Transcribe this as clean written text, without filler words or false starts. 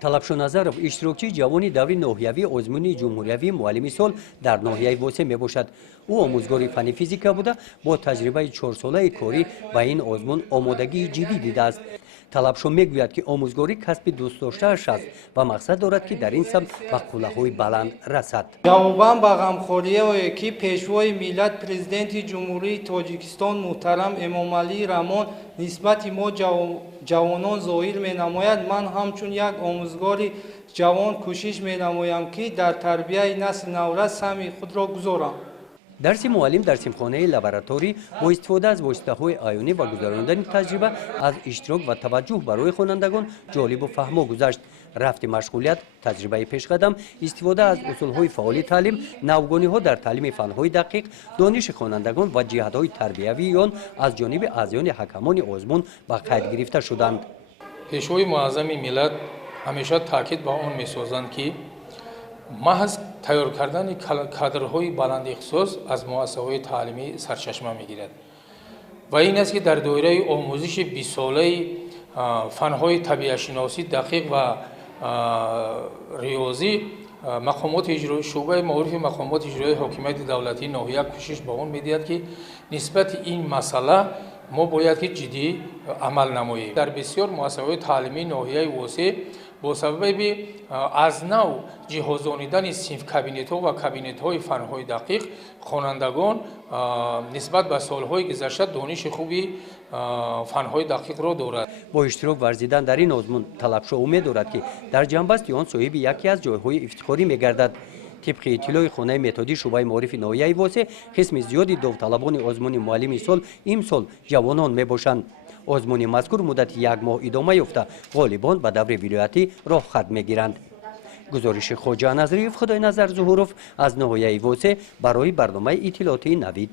талабшо назаров иштирокчии ҷавони даври ноҳиявии озмуни ҷумҳуриявии муаллими сол дар ноҳияи восе мебошад. ӯ омӯзгори фанни физика буда бо таҷрибаи 4 солаи корӣ ба ин озмун омодагии ҷиддӣ дидааст. талабшо мегӯяд ки омӯзгорӣ касби дӯстдоштааш аст ва мақсад дорад ки дар ин самт ба қуллаҳои баланд расад. ҷавобан ба ғамхориое ки пешвои миллат президенти ҷумҳурии тоҷикистон муҳтарам Эмомалии Рамон нисбати мо ҷавонон зоҳир менамояд, ман ҳамчун як омӯзгори ҷавон кӯшиш менамоям ки дар тарбияи насли наврас сами худро гузорам. дарси муаллим дар симхонаи лабораторӣ бо истифода аз воситаҳои аёнӣ ва гузарондани таҷриба аз иштирок ва таваҷҷӯҳ барои хонандагон ҷолибу фаҳмо гузашт. рафти машғулият, таҷрибаи пешқадам, истифода аз усулҳои фаъоли таълим, навгониҳо дар таълими фанҳои дақиқ, дониши хонандагон ва ҷиҳатҳои тарбиявии он аз ҷониби аъзоёни ҳакамони озмун ба қайд гирифта шуданд. пешвои муаззами миллат ҳамеша таъкид ба он месозанд ки маҳз тайёр кардани кадрҳои баландихтисос аз муассисаҳои таълимӣ сарчашма мегирад ва ин аст ки дар доираи омӯзиши 20 солаи фанҳои табиатшиносӣ дақиқ ва риёзӣ шӯъбаи маорифи мақомоти иҷроии ҳокимияти давлатии ноҳия кӯшиш ба он медиҳад ки нисбати ин масъала мо бояд ки ҷиддӣ амал намоем. дар бисёр муассисаҳои таълимии ноҳияи восеъ бо сабаби аз нав ҷиҳозонидани синфкабинетҳо ва кабинетҳои фанҳои дақиқ хонандагон нисбат ба солҳои гузашта дониши хуби фанҳои дақиқро дорад. бо иштирок варзидан дар ин озмун талабшо умед дорад ки дар ҷанбасти он соҳиби яке аз ҷойҳои ифтихорӣ мегардад. тибқи иттилои хонаи методӣ шӯъбаи маорифи ноҳияи восеъ қисми зиёди довталабони озмуни муаллими сол имсол ҷавонон мебошанд. озмуни мазкур муддати 1 моҳ идома ёфта ғолибон ба даври вилоятӣ роҳхат мегиранд. гузориши хоҷа Назриев, Худойназар Зуҳуров аз ноҳияи восеъ барои барномаи иттилоотии Навид.